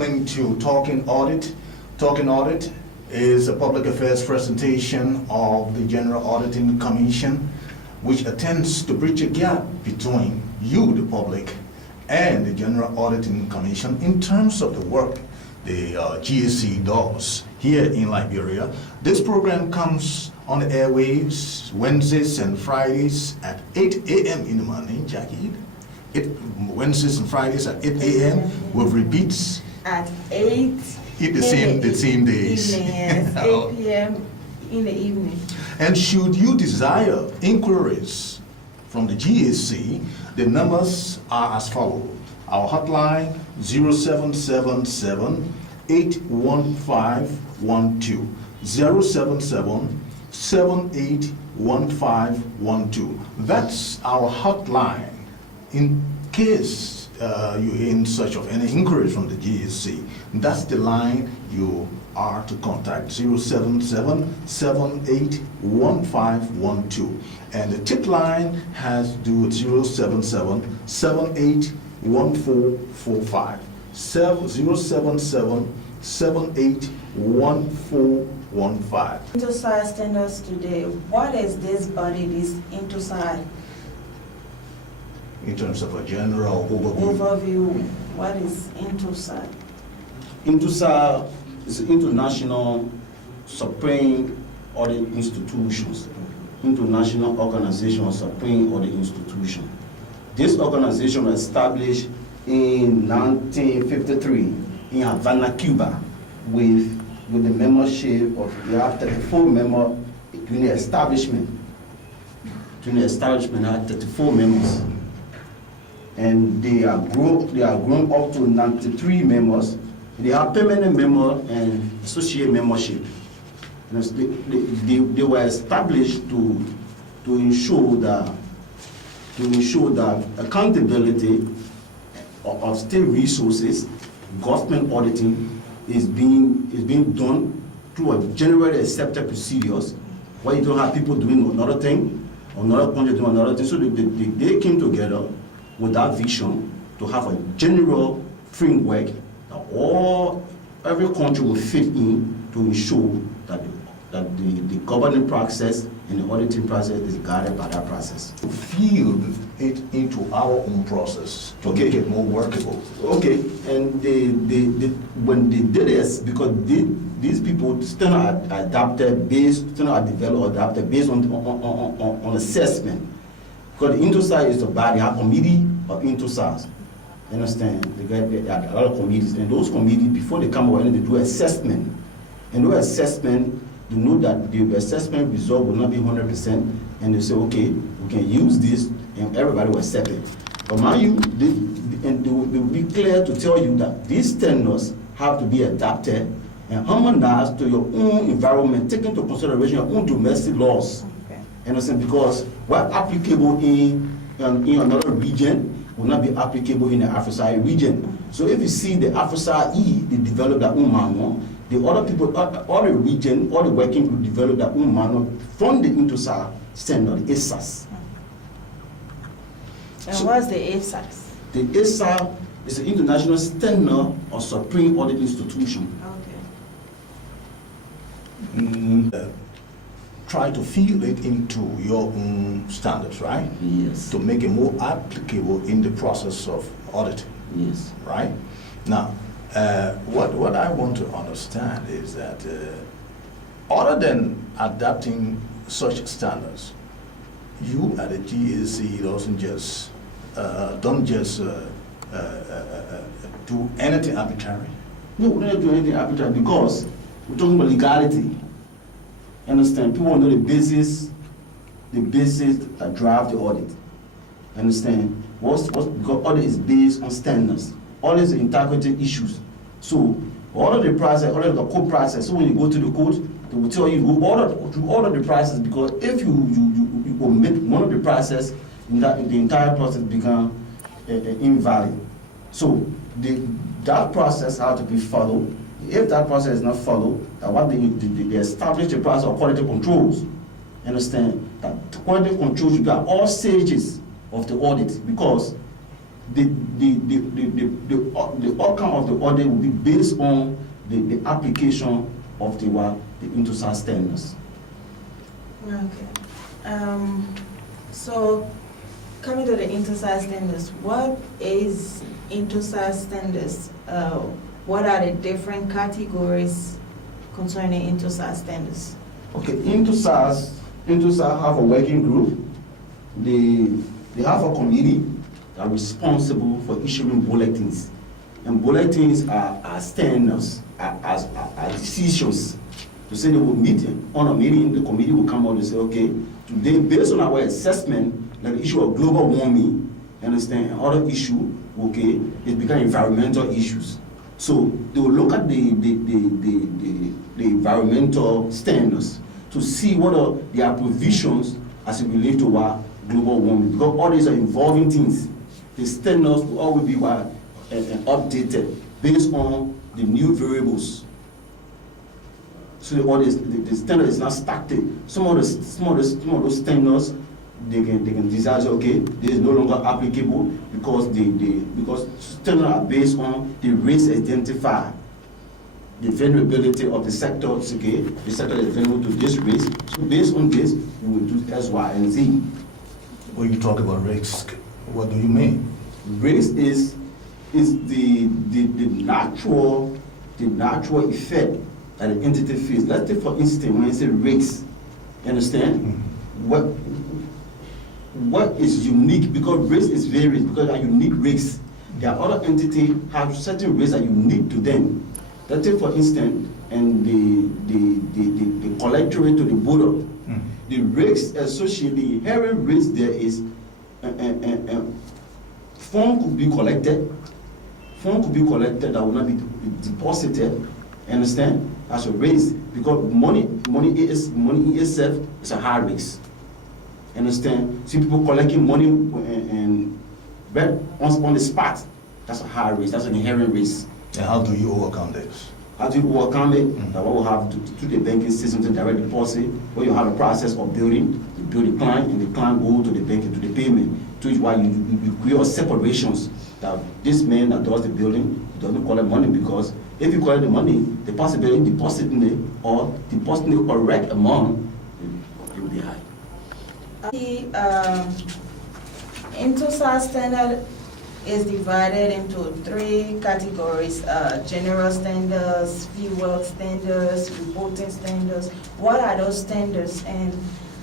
listening to Talking Audit. Talking Audit is a public affairs presentation of the General Auditing Commission, which attempts to bridge a gap between you, the public, and the General Auditing Commission in terms of the work the GAC does here in Liberia. This program comes on the airwaves Wednesdays and Fridays at 8 a.m. in the morning, Jackie. Wednesdays and Fridays at 8 a.m. with repeats at 8 the same days. Evening, yes, 8 p.m. in the evening. And should you desire inquiries from the GAC, the numbers are as follows. Our hotline 0777 81512 077 781512. That's our hotline in case you're in search of any inquiries from the GAC. That's the line you are to contact, 077 781512. And the tip line has to do with 077 781445. 077 781415. Intosai standards today. What is this body, this Intosai? In terms of a general overview. What is Intosai? Intosai is International Supreme Audit Institutions. International Organization of Supreme Audit Institution. This organization was established in 1953 in Havana, Cuba, with the membership of, we have 34 members during the establishment. During the establishment, I had 34 members. And they are grown up to 93 members. They have permanent member and associate membership. And they were established to ensure that accountability of state resources, government auditing is being done through a generally accepted procedures, where you don't have people doing another thing, or another country doing another thing. So they came together with that vision to have a general framework that every country will fit in to ensure that the governing process and the auditing process is guided by that process. To field it into our own process to make it more workable. Okay, and when they did this, because these people still not adapted based on assessment. Because the Intosai is the body, have committee of Intosai. You understand? They got a lot of committees, and those committees, before they come out, they do assessment. And those assessment, you know that the assessment result will not be 100%, and they say, okay, we can use this, and everybody will accept it. But mind you, they will be clear to tell you that these standards have to be adapted and harmonized to your own environment, taking into consideration your own domestic laws. Okay. You understand? Because what applicable in another region will not be applicable in the Afro-Sahel region. So if you see the Afro-Sahel, they develop their own manual. The other people, all the region, all the working group develop their own manual from the Intosai standard, the ASAS. And what's the ASAS? The ASAS is the International Standard of Supreme Audit Institution. Okay. Try to field it into your own standards, right? Yes. To make it more applicable in the process of auditing. Yes. Right? Now, what I want to understand is that other than adapting such standards, you at the GAC don't just do anything arbitrary. No, we don't do anything arbitrary because we're talking about legality. Understand? People want to know the basis that drive the audit. Understand? Because audit is based on standards. Audit is integrity issues. So all of the process, all of the code process. So when you go to the court, they will tell you to order the process, because if you omit one of the process, the entire process become invalid. So that process has to be followed. If that process is not followed, they establish the process of quality controls. Understand that quality controls should be at all stages of the audit, because the outcome of the audit will be based on the application of the INTOSA standards. Okay. So coming to the INTOSA standards, what is INTOSA standards? What are the different categories concerning INTOSA standards? Okay, INTOSA have a working group. They have a committee that are responsible for issuing bulletins. And bulletins are standards, are decisions. To say they will meet on a meeting, the committee will come out and say, okay, today, based on our assessment, like the issue of global warming, understand, and other issue, okay, it become environmental issues. So they will look at the environmental standards to see what there are provisions as it relates to our global warming. Because all these are involving things. The standards will always be updated based on the new variables. So the standard is not static. Some of those standards they can decide, okay, this is no longer applicable because because standards are based on the risk identified, the vulnerability of the sector. Okay, the sector is vulnerable to this risk. So based on this, we will do X, Y, and Z. When you talk about risk, what do you mean? Risk is the natural effect that the entity feels. Let's take for instance when you say risks, you understand? Mm-hmm. What is unique, because risk is various, because there are unique risks. There are other entities have certain risks that are unique to them. Let's take for instance and the collectorate to the border. Mm-hmm. The risks associated, the inherent risk there is funds could be collected that will not be deposited, understand, as a risk, because money itself is a high risk, understand. See people collecting money and on the spot, that's a high risk, that's an inherent risk. And how do you overcome this? How do you overcome it? Mm-hmm. That what we have to the banking system to direct deposit, where you have a process of building, you build a client, and the client go to the bank and do the payment. To which why you create separations that this man that does the building doesn't collect money, because if you collect the money, the possibility of depositing it or depositing the correct amount, it will be high. The INTOSA standard is divided into 3 categories: general standards, fieldwork standards, reporting standards. What are those standards, and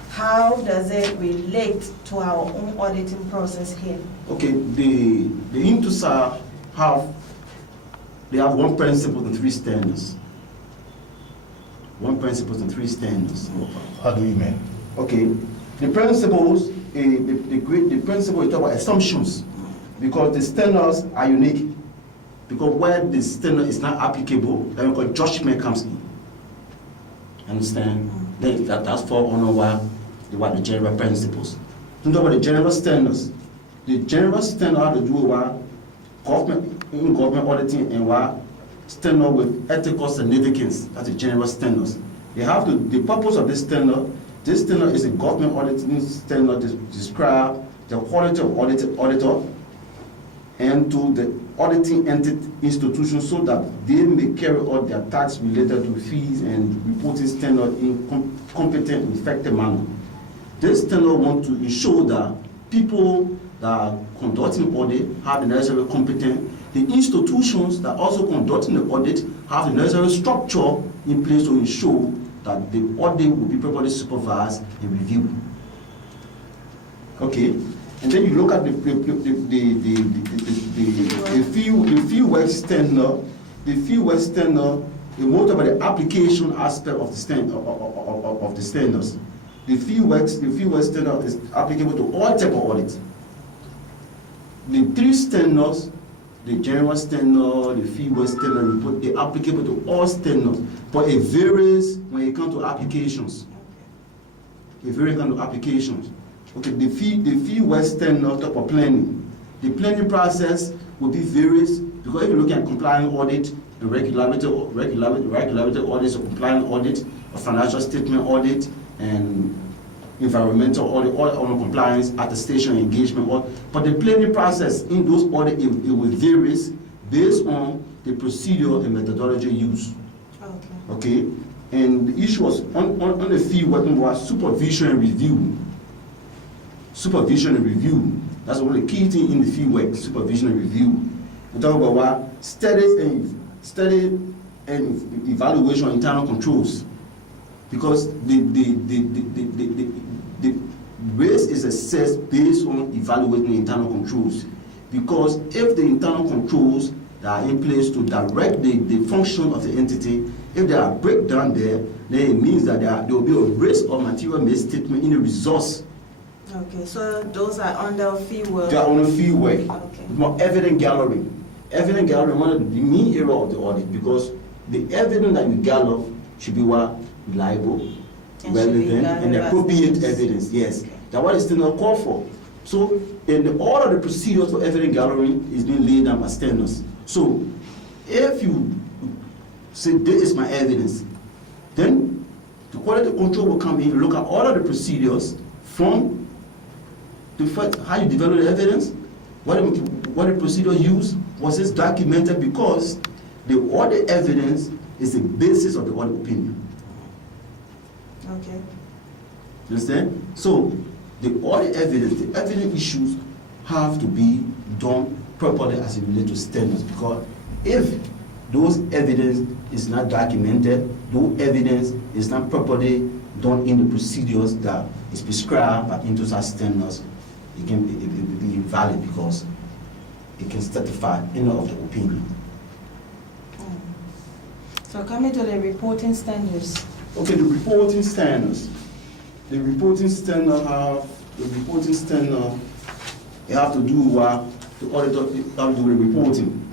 how does it relate to our own auditing process here? Okay, the INTOSA have one principle and 3 standards. One principle and 3 standards. How do you mean? Okay, the principles, the principle is about assumptions, because the standards are unique. Because where the standard is not applicable, then judgment comes in. Understand? Then that's for under what the general principles. Think about the general standards. The general standard have to do with government auditing and what standard with ethical significance. That's the general standards. They have to. The purpose of this standard is a government auditing standard to describe the quality of auditor and to the auditing entity institution, so that they may carry out their tasks related to fees and reporting standard in competent and effective manner. This standard wants to ensure that people that are conducting audit have the necessary competence. The institutions that also conducting the audit have the necessary structure in place to ensure that the audit will be properly supervised and reviewed. Okay, and then you look at the fieldwork standard. The fieldwork standard is more about the application aspect of the standards. The fieldwork standard is applicable to all type of audit. The 3 standards, the general standard, the fieldwork standard report, they are applicable to all standards, but it varies when it comes to applications. It varies when it comes to applications. Okay, the fieldwork standard talk about planning. The planning process will be various, because if you're looking at compliance audit, the regularity audits, a compliance audit, a financial statement audit, and environmental audit on compliance, attestation, engagement, but the planning process in those audits, it will vary based on the procedure and methodology used. Okay? And the issue was on the field working was supervision and review. Supervision and review. That's one of the key things in the field work, supervision and review. We talk about what study and evaluation of internal controls. Because the risk is assessed based on evaluating the internal controls. Because if the internal controls that are in place to direct the function of the entity, if there are breakdown there, then it means that there will be a risk of material misstatement in the resource. Okay, so those are under field work. They are on field work. Okay. More evidence gathering. Evidence gathering is one of the main area of the audit, because the evidence that you gather should be what? Reliable, And relevant, and appropriate as evidence. Yes. Okay. That's what it's still not called for. So, in all of the procedures for evidence gathering is being laid down by standards. So, if you say this is my evidence, then the quality control will come in, look at all of the procedures from the first, how you develop the evidence, what the procedure used, was this documented, because the audit evidence is the basis of the audit opinion. Okay. You understand? So the audit evidence, the evidence issues have to be done properly as it relates to standards, because if those evidence is not documented, those evidence is not properly done in the procedures that is prescribed by INTOSA standards, it can be invalid, because it can certify any of the opinion. So coming to the reporting standards. Okay, the reporting standards. The reporting standard you have to do what the auditor have to do with reporting.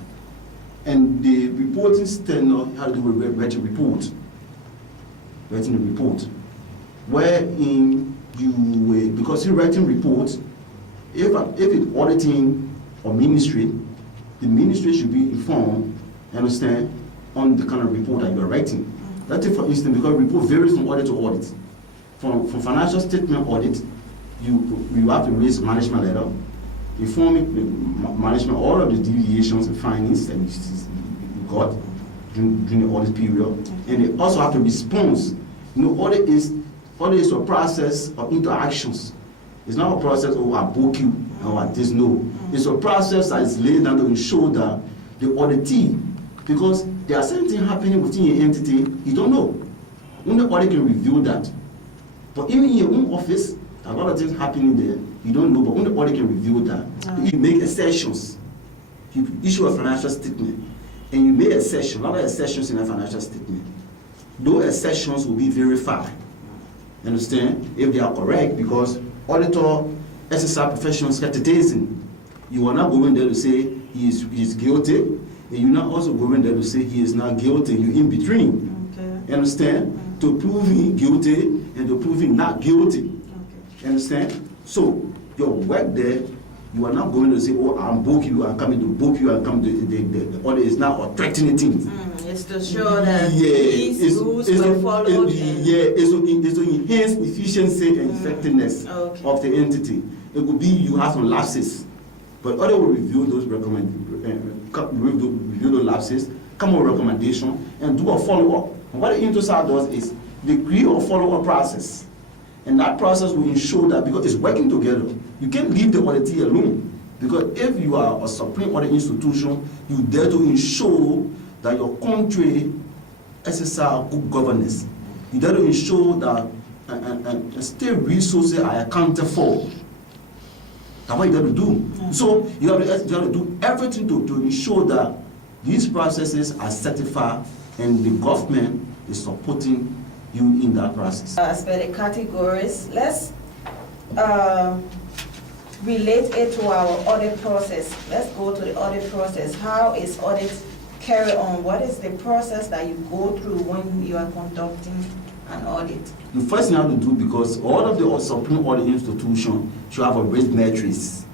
And the reporting standard have to do with writing report. Writing the report. Wherein you will, because in writing reports, if it's auditing or ministry, the ministry should be informed, understand, on the kind of report that you are writing. Let's take for instance, because report varies from audit to audit. From financial statement audit, you have to release management letter, informing management all of the deviations and findings that you got during the audit period, and they also have to respond. Audit is a process of interactions. It's not a process of I book you or I this no. It's a process that is laid down to ensure that the auditee, because there are certain things happening within your entity you don't know. Only audit can reveal that. But even in your own office, a lot of things happening there you don't know, but only audit can reveal that. You make assertions. You issue a financial statement, and you make assertions, a lot of assertions in a financial statement. Those assertions will be verified. You understand? If they are correct, because auditor exercise professional skepticism. You are not going there to say he is guilty, and you're not also going there to say he is not guilty. You're in between. Okay. You understand? To prove him guilty and to prove him not guilty. Okay. You understand? So your work there, you are not going to say, oh, I'm book you, I'm coming to book you, I'm coming to the audit is now or threatening things. It's to show that it's these rules were followed. It's to enhance efficiency and effectiveness of the entity. It could be you have some lapses, but audit will review those review those lapses, come up with recommendation, and do a follow-up. And what the INTOSA does is they create a follow-up process. And that process will ensure that, because it's working together, you can't leave the auditee alone. Because if you are a supreme audit institution, you dare to ensure that your country exercise good governance. You dare to ensure that state resources are accounted for. That's what you have to do. So you have to do everything to ensure that these processes are certified and the government is supporting you in that process. As per the categories, let's relate it to our audit process. Let's go to the audit process. How is audit carried on? What is the process that you go through when you are conducting an audit? The first thing you have to do, because all of the supreme audit institutions should have a risk matrix,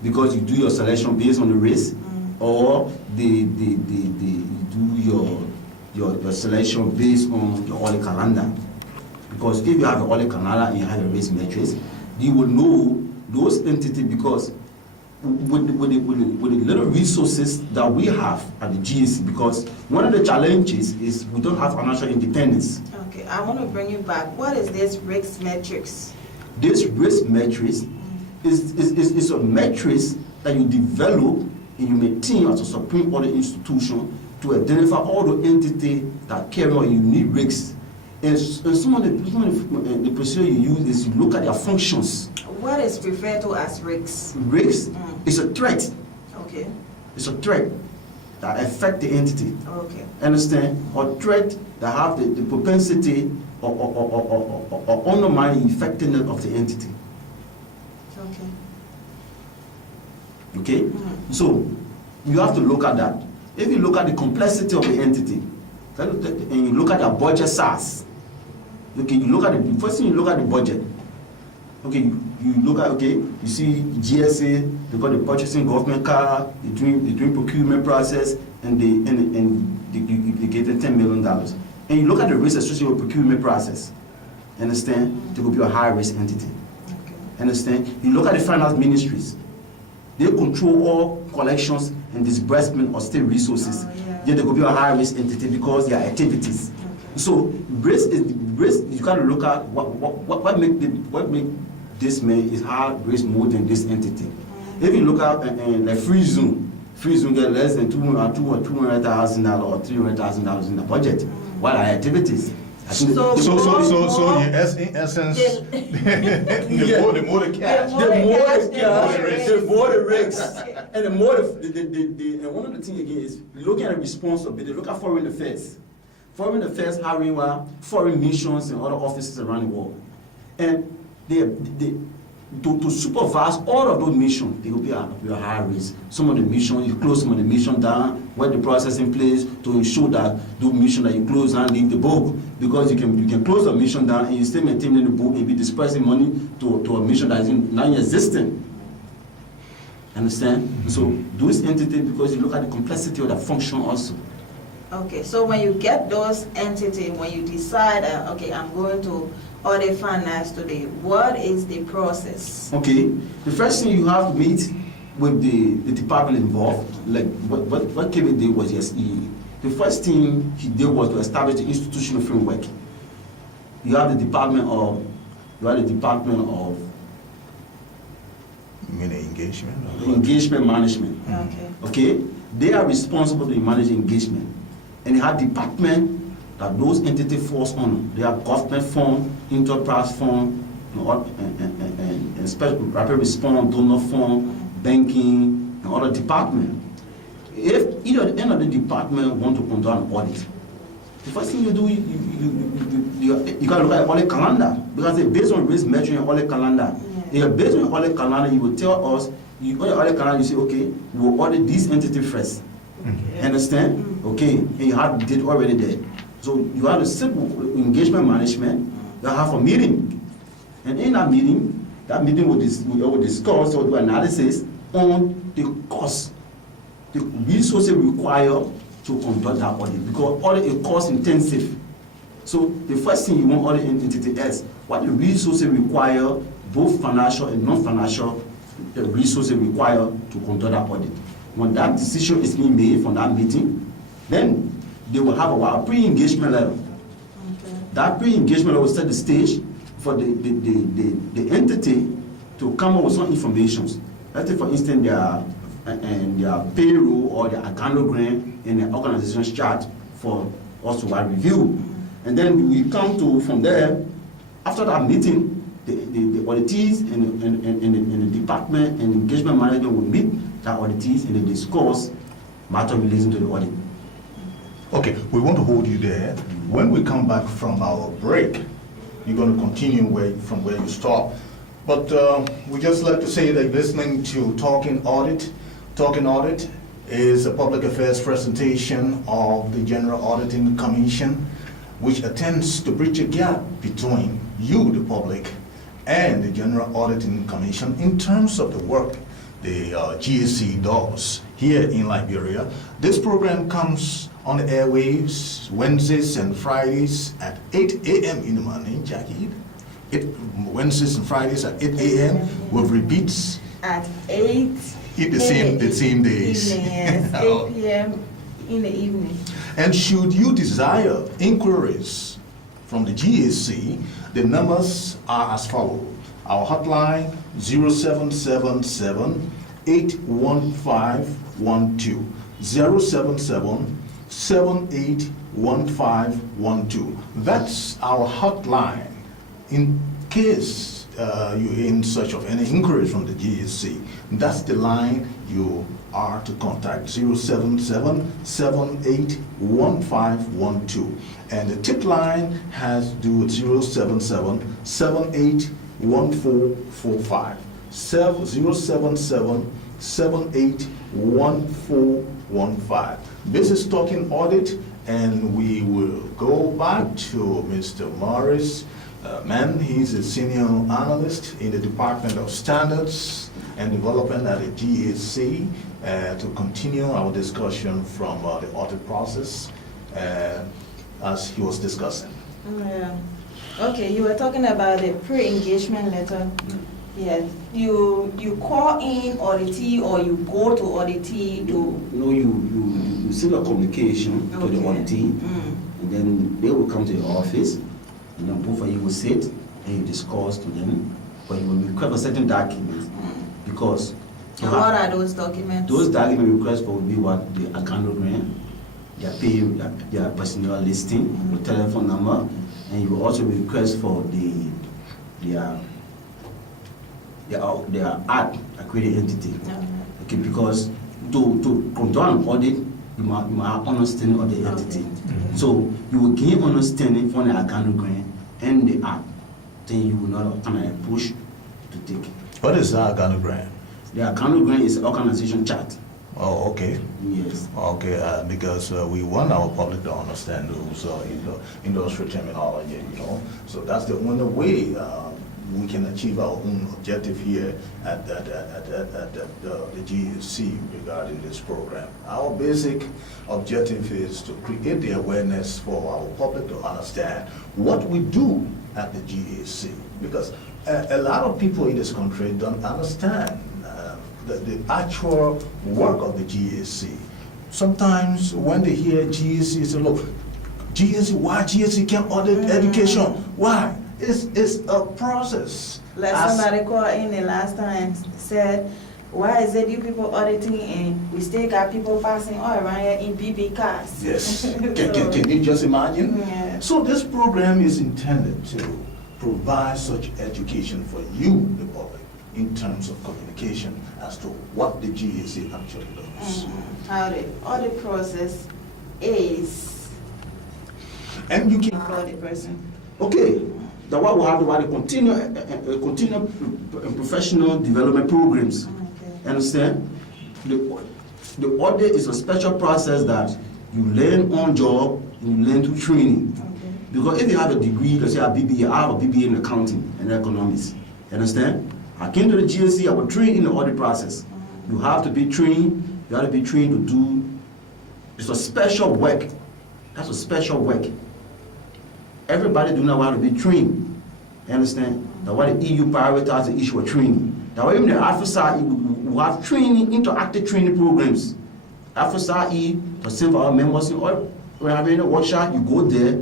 because you do your selection based on the risk, or you do your selection based on your audit calendar. Because if you have an audit calendar and you have a risk matrix, you will know those entities, because with the little resources that we have at the GSC, because one of the challenges is we don't have financial independence. Okay, I want to bring you back. What is this risk matrix? This risk matrix is a matrix that you develop and you maintain as a supreme audit institution to identify all the entities that carry on unique risks. And some of the procedure you use is you look at their functions. What is referred to as risks? Risk is a threat. Okay. It's a threat that affect the entity. Okay. Understand? Or threat that have the propensity or undermine the effectiveness of the entity. Okay. Okay? So you have to look at that. If you look at the complexity of the entity, and you look at the budget size, okay, you look at the first thing, you look at the budget. Okay, you look at, okay, you see GSA, they got the purchasing government car, they doing procurement process, and they get them $10 million. And you look at the risk associated with procurement process. Understand? They could be a high risk entity. Okay. Understand? You look at the finance ministries. They control all collections and disbursement of state resources. Oh, yeah. Yet they could be a high risk entity because their activities. Okay. So risk is risk. You got to look at what make this man is high risk more than this entity. If you look at like free zone get less than $200,000 or $300,000 in the budget. What are activities? I think So in essence, the more the cash. The more the risks, and the more and one of the things again is looking at responsibility. Look at foreign affairs. Foreign affairs hiring foreign missions and other offices around the world, and to supervise all of those missions, they will be a high risk. Some of the missions, you close some of the mission down, where the process in place to ensure that the mission that you close down leave the book, because you can close a mission down and you still maintain the book and be dispersing money to a mission that is non-existent. Understand? So those entities, because you look at the complexity of the function also. Okay, so when you get those entities, when you decide, okay, I'm going to audit finance today, what is the process? Okay, the first thing you have to meet with the department involved, like what Kevin did was the first thing he did was to establish the institutional framework. You have the department of Meaning engagement? engagement management. Okay. Okay, they are responsible to manage engagement, and they have department that those entities falls on. They have government fund, enterprise fund, and special rapid response, donor fund, banking, and other department. If either at the end of the department want to conduct an audit, the first thing you do, you gotta look at audit calendar, because they're based on risk measuring audit calendar. If you're based on audit calendar, you will tell us, on your audit calendar, you say, okay, we'll audit this entity first. Okay. Understand? Okay, and you have did already there. So you have a simple engagement management. You have a meeting, and in that meeting will discuss or do analysis on the cost, the resources required to conduct that audit, because audit is cost intensive. So the first thing you want audit entity is what the resources require, both financial and non-financial, the resources required to conduct that audit. When that decision is being made from that meeting, then they will have a pre-engagement letter. Okay. That pre-engagement letter will set the stage for the entity to come up with some information. Let's say, for instance, their payroll or their organogram and their organization's chart for us to review. And then we come to, from there, after that meeting, the auditees and the department and engagement manager will meet the auditees and they discuss matter relating to the audit. Okay, we want to hold you there. When we come back from our break, you're going to continue from where you stop. But we just like to say that listening to Talking Audit is a public affairs presentation of the General Auditing Commission, which attempts to bridge a gap between you, the public, and the General Auditing Commission in terms of the work the GSC does here in Liberia. This program comes on the airwaves Wednesdays and Fridays at 8 a.m. in the morning, Jackie. Wednesdays and Fridays at 8 a.m. with repeats At 8 the same days. Evening, yes, 8 p.m. in the evening. And should you desire inquiries from the GAC, the numbers are as follows. Our hotline 0777 81512 077 781512. That's our hotline in case you're in search of any inquiries from the GAC. That's the line you are to contact, 077 781512. And the tip line has to do with 077 781445. 077 781415. This is Talking Audit, and we will go back to Mr. Morris. He's a senior analyst in the Department of Standards and Development at the GAC to continue our discussion from the audit process as he was discussing. Yeah. Okay, you were talking about the pre-engagement letter. Yeah, you call in auditee or you go to auditee to... No, you send a communication to the auditee, and then they will come to your office, and then both of you will sit and you discuss to them, but you will request for certain documents because... And what are those documents? Those document requests for will be what the account grant, their pay, their personnel listing, the telephone number, and you will also request for their act, accredited entity. Okay, because to conduct an audit, you must have understanding of the entity. So you will gain understanding from the account grant and the act, then you will not kind of push to take it. What is the account grant? The account grant is an organization chart. Oh, okay. Yes. Okay, because we want our public to understand those industry terminology, So that's the only way we can achieve our own objective here at the GAC regarding this program. Our basic objective is to create the awareness for our public to understand what we do at the GAC, because a lot of people in this country don't understand the actual work of the GAC. Sometimes when they hear GAC, they say, look, GAC, why GAC can't audit education? Why? It's a process. Like somebody called in the last time said, why is it you people auditing and we still got people passing all around here in BB cars? Yes. Can you just imagine? Yeah. So this program is intended to provide such education for you, the public, in terms of communication as to what the GAC actually does. How the audit process is. And you can... For the person. Okay. The what we have to continue professional development programs. Okay. Understand? The audit is a special process that you learn on job, you learn through training. Okay. Because if you have a degree, let's say a BBA, I have a BBA in accounting and economics. Understand? I came to the GAC, I was trained in the audit process. You have to be trained, you have to be trained to do, it's a special work. That's a special work. Everybody do not want to be trained. You understand? That's why the EU prioritizes the issue of training. That's why even the AFSA we have training, interactive training programs. AFSA to send for our members, or we're having a workshop, you go there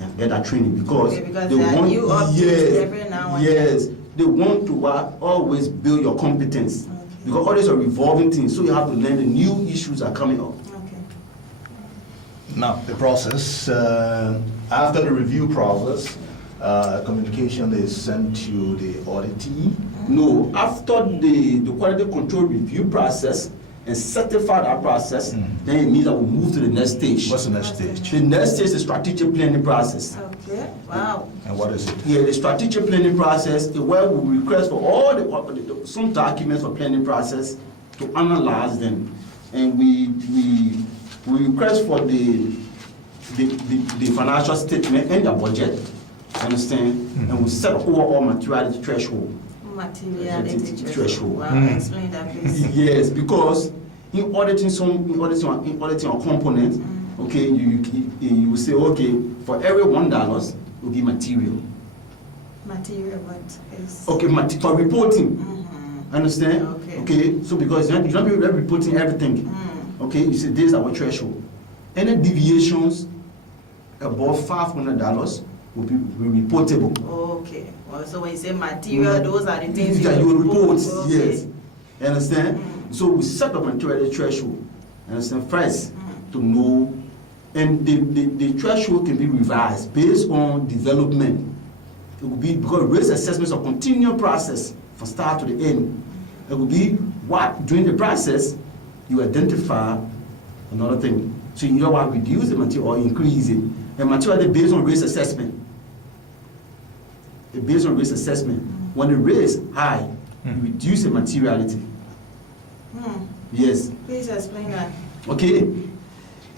and get that training because Okay, because they want, you update every now and yes, they want to always build your competence. Okay. Because all these are revolving things, so you have to learn the new issues that are coming up. Okay. Now, the process, after the review process, communication is sent to the auditee. No, after the quality control review process and certify that process, then it means that we move to the next stage. What's the next stage? The next stage is the strategic planning process. Okay. Wow. And what is it? Yeah, the strategic planning process is where we request for all some documents for planning process to analyze them, and we request for the financial statement and the budget. Understand? And we set overall materiality threshold. Materiality threshold. Threshold. Wow. Explain that, please. Yes, because in auditing a component, okay, you will say, okay, for every $1 will be material. Material what is? Okay, for reporting. Understand? Okay. Okay, so because you're not reporting everything. Okay, you say this is our threshold. Any deviations above $500 will be reportable. Okay. Well, so when you say material, those are the things that you will report. Okay. Yes. You understand? So we set up a material threshold. You understand? First, to know, and the threshold can be revised based on development. It will be because risk assessment is a continual process from start to the end. It will be what during the process you identify another thing. So you know what, reduce the material or increase it. And material based on risk assessment. It's based on risk assessment. When the risk is high, you reduce the materiality. Yes. Please explain that. Okay.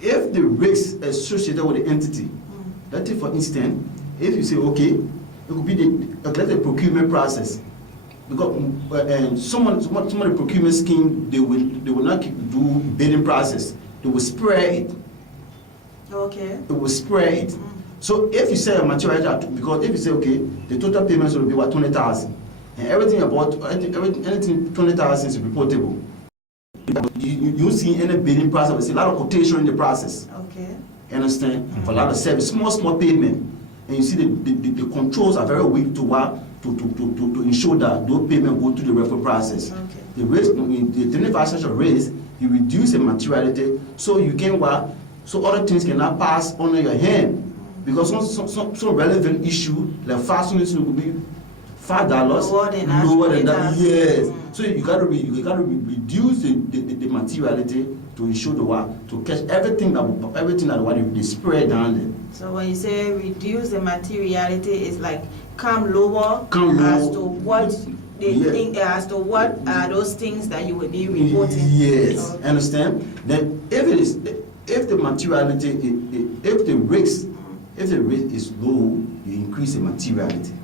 If the risk associated with the entity, let's take for instance, if you say, okay, it could be the procurement process. Because some of the procurement scheme, they will not do bidding process. They will spread it. Okay. It will spread it. So if you say a material, because if you say, okay, the total payments will be what, 20,000, and everything about anything 20,000 is reportable. You see any bidding process, there's a lot of quotation in the process. Okay. You understand? For a lot of service, small payment, and you see the controls are very weak to what to ensure that those payments go through the referral process. Okay. The risk, the 25% of risk, you reduce the materiality, so you can what, so other things cannot pass under your hand. Because some relevant issue, like fasteners will be $5 lower than that. Yes. So you gotta reduce the materiality to ensure the what, to catch everything that what they spread down there. So when you say reduce the materiality, it's like come lower as to what they think, as to what are those things that you will be reporting. Yes. Okay. Understand? Then if the materiality, if the risk is low, you increase the materiality.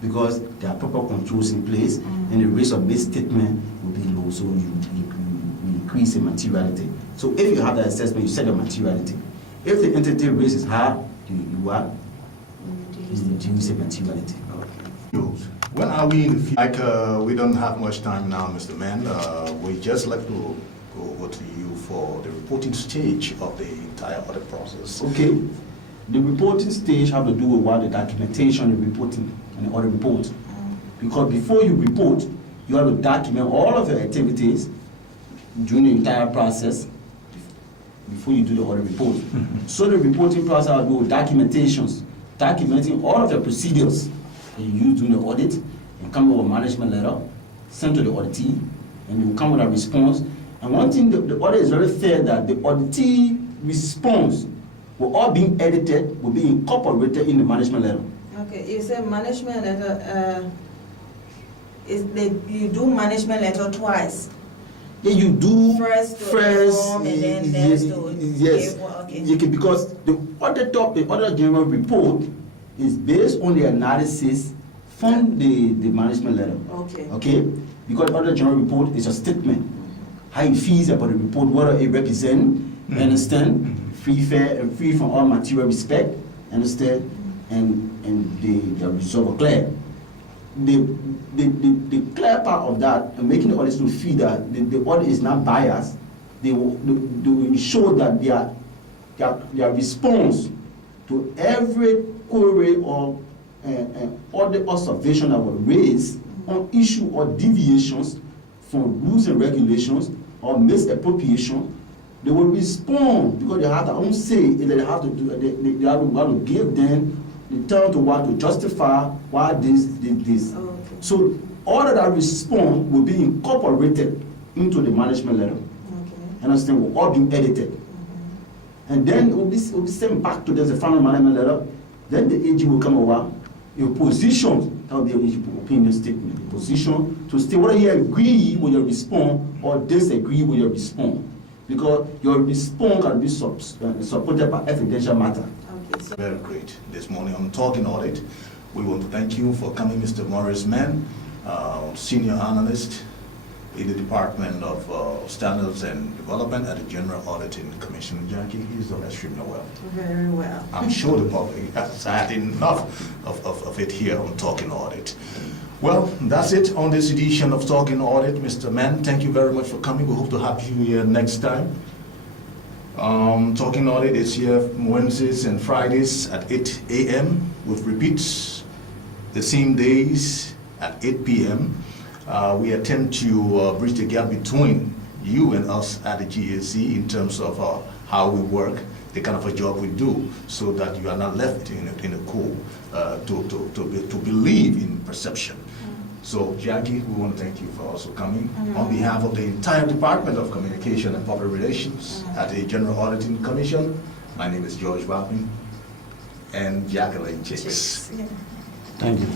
Because there are proper controls in place, and the risk of misstatement will be low, so you increase the materiality. So if you have that assessment, you set the materiality. If the entity risk is high, you reduce the materiality. When are we in the future? Like, we don't have much time now, Mr. Mann. We just like to go over to you for the reporting stage of the entire audit process. Okay. The reporting stage have to do with what the documentation, the reporting, and the audit report. Because before you report, you have to document all of your activities during the entire process before you do the audit report. So the reporting process will do with documentations, documenting all of your procedures that you use during the audit, and come with a management letter, sent to the auditee, and you will come with a response. And one thing, the audit is very fair that the auditee response will all being edited, will be incorporated in the management letter. Okay, you said management letter, you do management letter twice. Yeah, you do First to inform and then next to yes. give, okay. You can, because the other general report is based on the analysis from the management letter. Okay. Okay? Because other general report is a statement. How it feels about the report, what it represents, understand? Free, fair, and free from all material respect, understand? And the result are clear. The clear part of that, and making the auditors to feel that the audit is not biased, they will show that their response to every query or audit observation that was raised on issue or deviations from rules and regulations or misappropriation, they will respond because they have their own say, and they have to do. They have to give them the time to what to justify why this. Okay. So all of that response will be incorporated into the management letter. Okay. Understand? Will all be edited, and then it will be sent back to them the final management letter. Then the AG will come over. Your position, that will be an opinion statement. The position to state whether you agree with your response or disagree with your response. Because your response can be supported by evidential matter. Okay, so Very great. This morning on Talking Audit, we want to thank you for coming, Mr. Morris Mann, senior analyst in the Department of Standards and Development at the General Auditing Commission. Jackie, he's done extremely well. Very well. I'm sure the public has had enough of it here on Talking Audit. Well, that's it on this edition of Talking Audit. Mr. Mann, thank you very much for coming. We hope to have you here next time. Talking Audit is here Wednesdays and Fridays at 8 a.m. with repeats the same days at 8 p.m. We attempt to bridge the gap between you and us at the GAC in terms of how we work, the kind of a job we do, so that you are not left in a cold to believe in perception. So, Jackie, we want to thank you for also coming. On behalf of the entire Department of Communication and Public Relations at the General Auditing Commission, my name is George Wapping and Jacqueline Chicks. Yeah. Thank you.